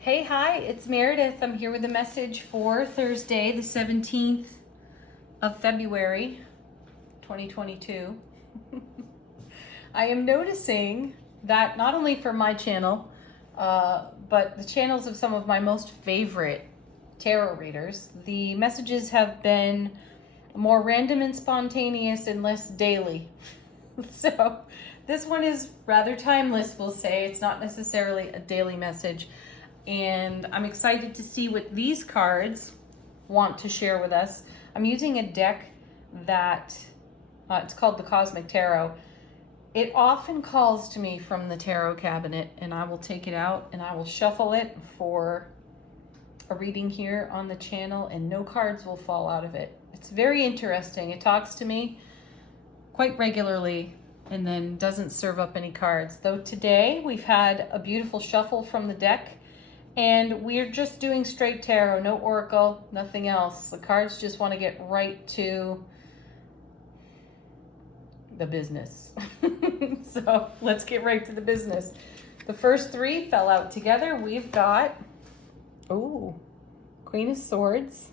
Hey, hi, it's Meredith. I'm here with a message for Thursday, the 17th of February, 2022. I am noticing that not only for my channel, but the channels of some of my most favorite tarot readers, the messages have been more random and spontaneous and less daily. So this one is rather timeless, we'll say. It's not necessarily a daily message. And I'm excited to see what these cards want to share with us. I'm using a deck that, it's called the Cosmic Tarot. It often calls to me from the tarot cabinet, and I will take it out and I will shuffle it for a reading here on the channel, and no cards will fall out of it. It's very interesting. It talks to me quite regularly and then doesn't serve up any cards. Though today we've had a beautiful shuffle from the deck, and we're just doing straight tarot, no oracle, nothing else. The cards just want to get right to the business. So let's get right to the business. The first three fell out together. We've got, Queen of Swords.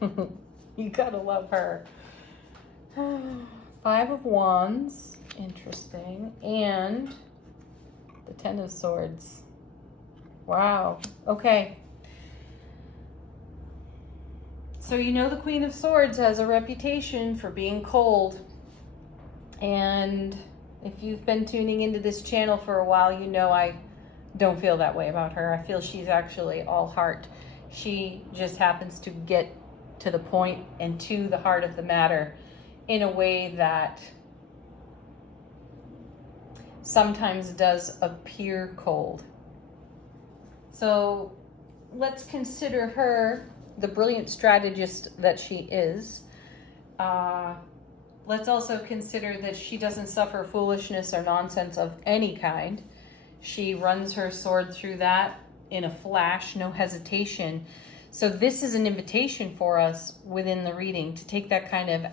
You gotta love her. Five of Wands, interesting, and the Ten of Swords. Wow. Okay. So you know the Queen of Swords has a reputation for being cold. And if you've been tuning into this channel for a while, you know I don't feel that way about her. I feel she's actually all heart. She just happens to get to the point and to the heart of the matter in a way that sometimes does appear cold. So let's consider her the brilliant strategist that she is. Let's also consider that she doesn't suffer foolishness or nonsense of any kind. She runs her sword through that in a flash, no hesitation. So this is an invitation for us within the reading to take that kind of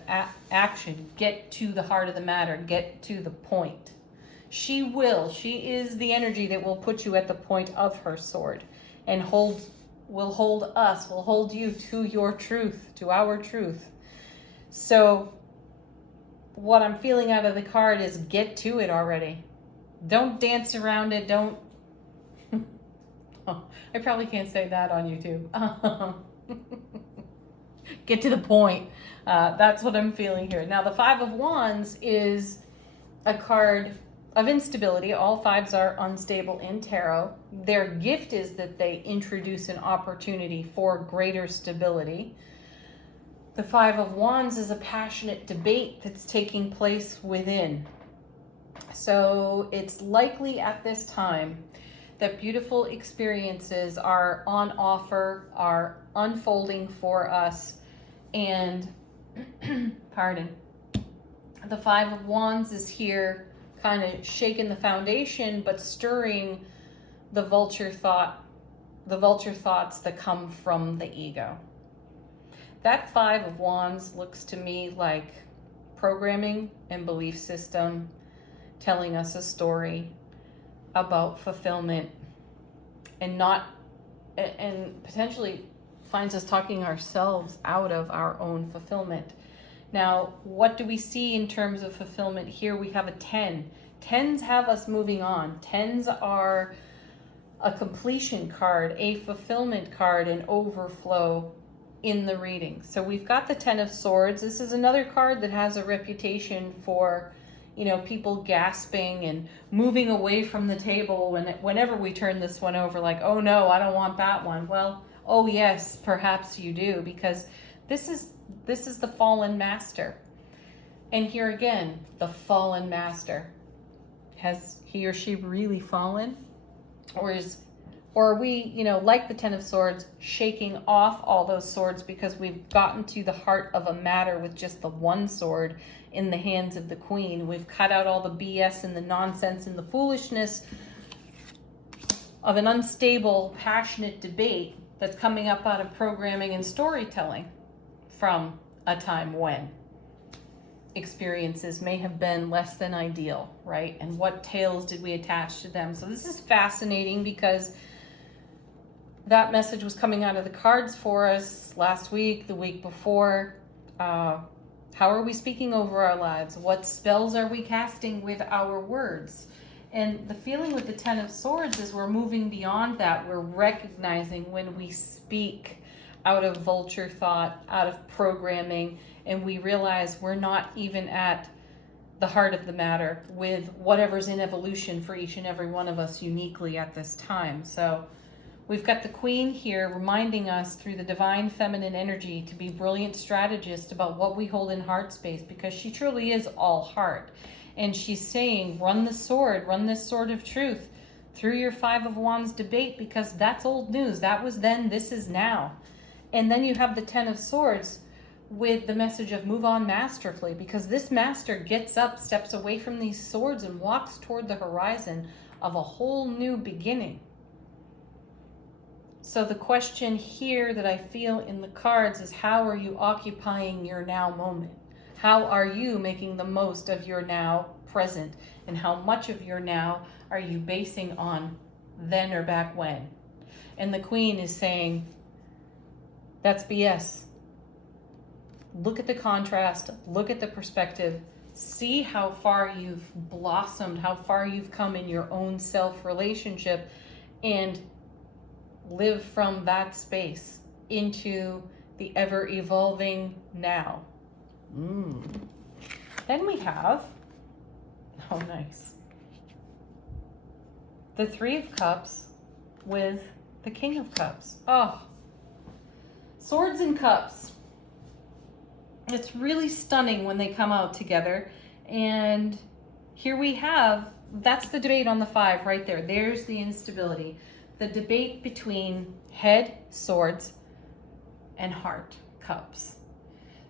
action, get to the heart of the matter, get to the point. She is the energy that will put you at the point of her sword and will hold you to your truth, to our truth. So what I'm feeling out of the card is get to it already. Don't dance around it. Don't, I probably can't say that on YouTube. Get to the point. That's what I'm feeling here. Now the Five of Wands is a card of instability. All fives are unstable in tarot. Their gift is that they introduce an opportunity for greater stability. The Five of Wands is a passionate debate that's taking place within. So it's likely at this time that beautiful experiences are on offer, are unfolding for us, and pardon. The Five of Wands is here kind of shaking the foundation, but stirring the vulture thoughts that come from the ego. That Five of Wands looks to me like programming and belief system telling us a story about fulfillment, and potentially finds us talking ourselves out of our own fulfillment. Now, what do we see in terms of fulfillment here? We have a 10. 10s have us moving on. 10s are a completion card, a fulfillment card, an overflow in the reading. So we've got the Ten of Swords. This is another card that has a reputation for, people gasping and moving away from the table whenever we turn this one over, like, oh no, I don't want that one. Well, oh yes, perhaps you do, because this is the fallen master. And here again, the fallen master. Has he or she really fallen? Or are we, like the Ten of Swords, shaking off all those swords because we've gotten to the heart of a matter with just the one sword in the hands of the Queen. We've cut out all the BS and the nonsense and the foolishness of an unstable, passionate debate that's coming up out of programming and storytelling from a time when experiences may have been less than ideal, right? And what tales did we attach to them? So this is fascinating because that message was coming out of the cards for us last week, the week before. How are we speaking over our lives? What spells are we casting with our words? And the feeling with the Ten of Swords is we're moving beyond that. We're recognizing when we speak out of vulture thought, out of programming, and we realize we're not even at the heart of the matter with whatever's in evolution for each and every one of us uniquely at this time. So we've got the Queen here reminding us through the divine feminine energy to be brilliant strategists about what we hold in heart space, because she truly is all heart. And she's saying, run this sword of truth through your Five of Wands debate, because that's old news. That was then, this is now. And then you have the Ten of Swords with the message of move on masterfully, because this master gets up, steps away from these swords and walks toward the horizon of a whole new beginning. So the question here that I feel in the cards is, how are you occupying your now moment? How are you making the most of your now present? And how much of your now are you basing on then or back when? And the Queen is saying, that's BS. Look at the contrast, look at the perspective, see how far you've blossomed, how far you've come in your own self-relationship, and live from that space into the ever-evolving now. Then we have, oh nice, the Three of Cups with the King of Cups. Oh, Swords and Cups. It's really stunning when they come out together. And here we have, that's the debate on the five right there. There's the instability. The debate between head, swords, and heart, cups.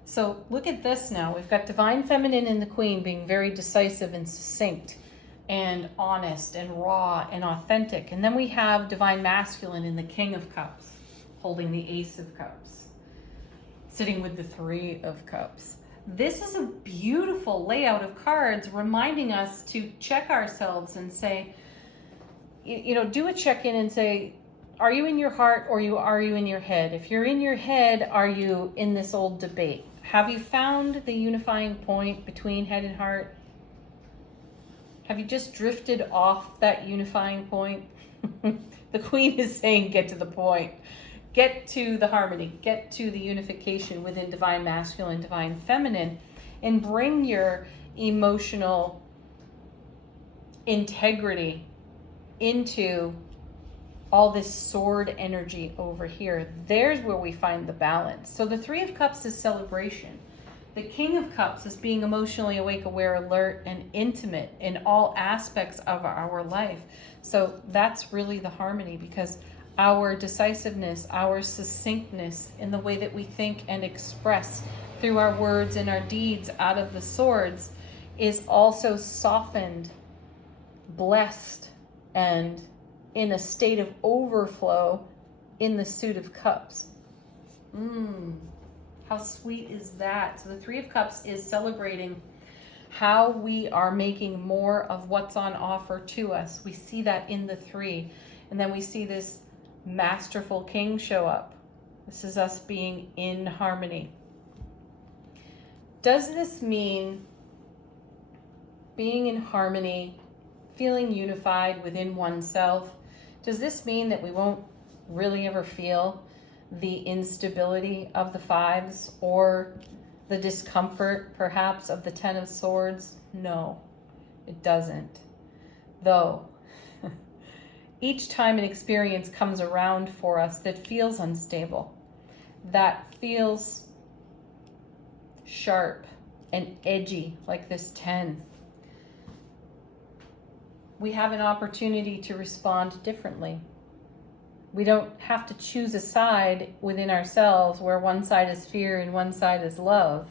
So look at this now. We've got divine feminine in the Queen being very decisive and succinct and honest and raw and authentic. And then we have divine masculine in the King of Cups, holding the Ace of Cups, sitting with the Three of Cups. This is a beautiful layout of cards reminding us to check ourselves and say, you know, do a check-in and say, are you in your heart or are you in your head? If you're in your head, are you in this old debate? Have you found the unifying point between head and heart? Have you just drifted off that unifying point? The Queen is saying, get to the point. Get to the harmony. Get to the unification within divine masculine, divine feminine, and bring your emotional integrity into all this sword energy over here. There's where we find the balance. So the Three of Cups is celebration. The King of Cups is being emotionally awake, aware, alert, and intimate in all aspects of our life. So that's really the harmony, because our decisiveness, our succinctness in the way that we think and express through our words and our deeds out of the swords is also softened, blessed, and in a state of overflow in the Suit of Cups. How sweet is that? So the Three of Cups is celebrating how we are making more of what's on offer to us. We see that in the three. And then we see this masterful king show up. This is us being in harmony. Does this mean being in harmony, feeling unified within oneself? Does this mean that we won't really ever feel the instability of the fives or the discomfort perhaps of the Ten of Swords? No, it doesn't. Though each time an experience comes around for us that feels unstable, that feels sharp and edgy, like this 10, we have an opportunity to respond differently. We don't have to choose a side within ourselves where one side is fear and one side is love.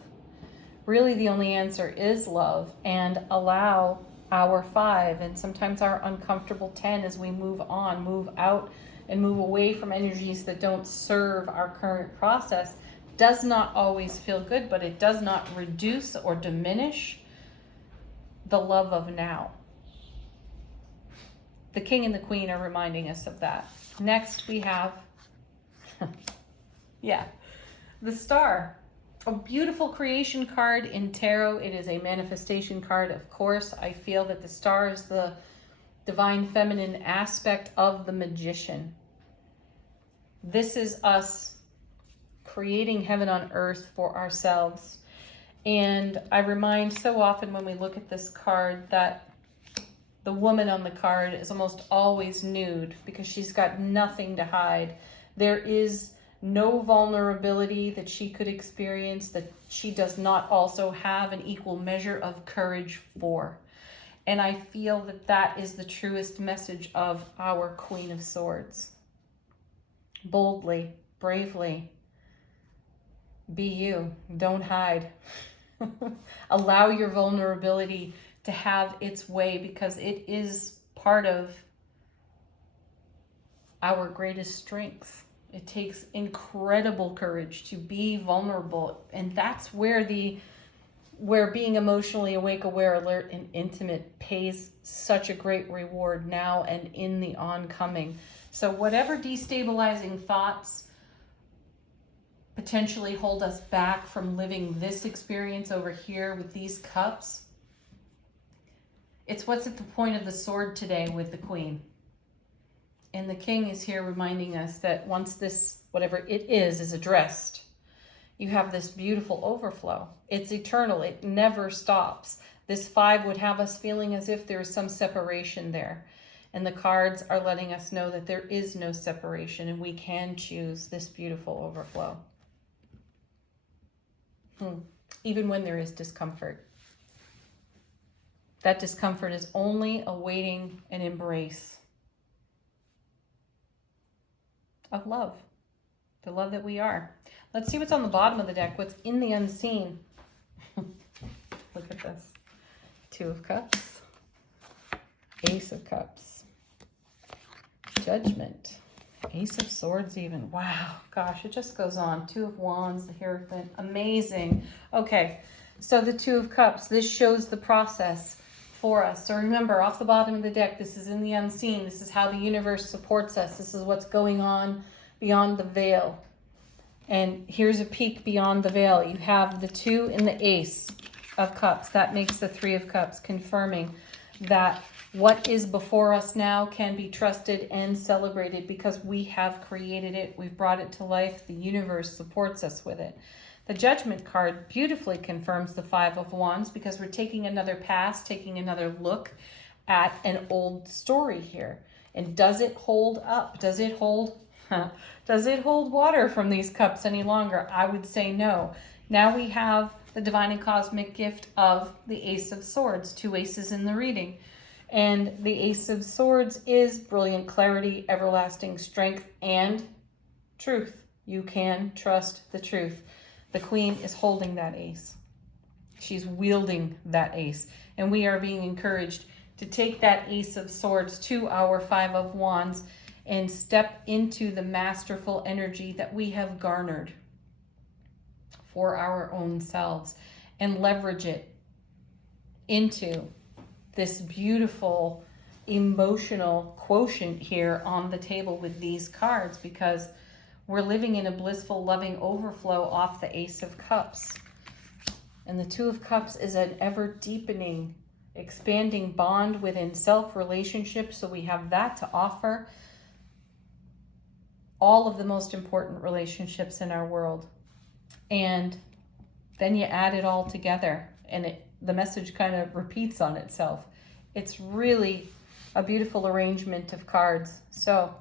Really, the only answer is love, and allow our 5 and sometimes our uncomfortable 10 as we move on, move out, and move away from energies that don't serve our current process. Does not always feel good, but it does not reduce or diminish the love of now. The King and the Queen are reminding us of that. Next, we have Yeah. The Star. A beautiful creation card in tarot. It is a manifestation card, of course. I feel that the Star is the divine feminine aspect of the magician. This is us creating heaven on earth for ourselves. And I remind so often when we look at this card that the woman on the card is almost always nude because she's got nothing to hide. There is no vulnerability that she could experience that she does not also have an equal measure of courage for. And I feel that that is the truest message of our Queen of Swords. Boldly, bravely, be you. Don't hide. Allow your vulnerability to have its way because it is part of our greatest strength. It takes incredible courage to be vulnerable. And that's where being emotionally awake, aware, alert, and intimate pays such a great reward now and in the oncoming. So whatever destabilizing thoughts potentially hold us back from living this experience over here with these cups, it's what's at the point of the sword today with the Queen. And the King is here reminding us that once this, whatever it is addressed, you have this beautiful overflow. It's eternal. It never stops. This 5 would have us feeling as if there is some separation there. And the cards are letting us know that there is no separation and we can choose this beautiful overflow. Even when there is discomfort. That discomfort is only awaiting an embrace of love, the love that we are. Let's see what's on the bottom of the deck, what's in the unseen. Look at this. 2 of Cups, Ace of Cups, Judgment, Ace of Swords even. Wow, gosh, it just goes on. 2 of Wands, the Hierophant, amazing. Okay, so the 2 of Cups, this shows the process for us. So remember, off the bottom of the deck, this is in the unseen. This is how the universe supports us. This is what's going on beyond the veil. And here's a peek beyond the veil. You have the 2 and the Ace of Cups. That makes the 3 of Cups, confirming that what is before us now can be trusted and celebrated because we have created it. We've brought it to life. The universe supports us with it. The Judgment card beautifully confirms the 5 of Wands because we're taking another pass, taking another look at an old story here. And does it hold up? Does it hold water from these cups any longer? I would say no. Now we have the divine and cosmic gift of the Ace of Swords, 2 aces in the reading. And the Ace of Swords is brilliant clarity, everlasting strength, and truth. You can trust the truth. The Queen is holding that ace. She's wielding that ace. And we are being encouraged to take that Ace of Swords to our 5 of Wands and step into the masterful energy that we have garnered for our own selves and leverage it into this beautiful emotional quotient here on the table with these cards, because we're living in a blissful, loving overflow off the Ace of Cups. And the 2 of Cups is an ever-deepening, expanding bond within self-relationship. So we have that to offer all of the most important relationships in our world. And then you add it all together, and the message kind of repeats on itself. It's really a beautiful arrangement of cards. So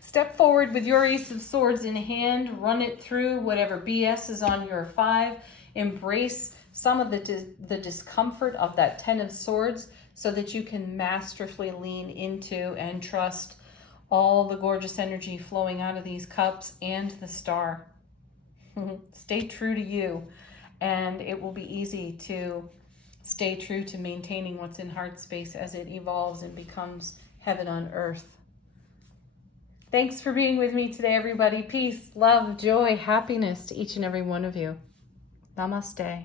step forward with your Ace of Swords in hand, run it through whatever BS is on your 5, embrace some of the discomfort of that 10 of Swords so that you can masterfully lean into and trust all the gorgeous energy flowing out of these cups and the Star. Stay true to you, and it will be easy to stay true to maintaining what's in heart space as it evolves and becomes heaven on earth. Thanks for being with me today, everybody. Peace, love, joy, happiness to each and every one of you. Namaste.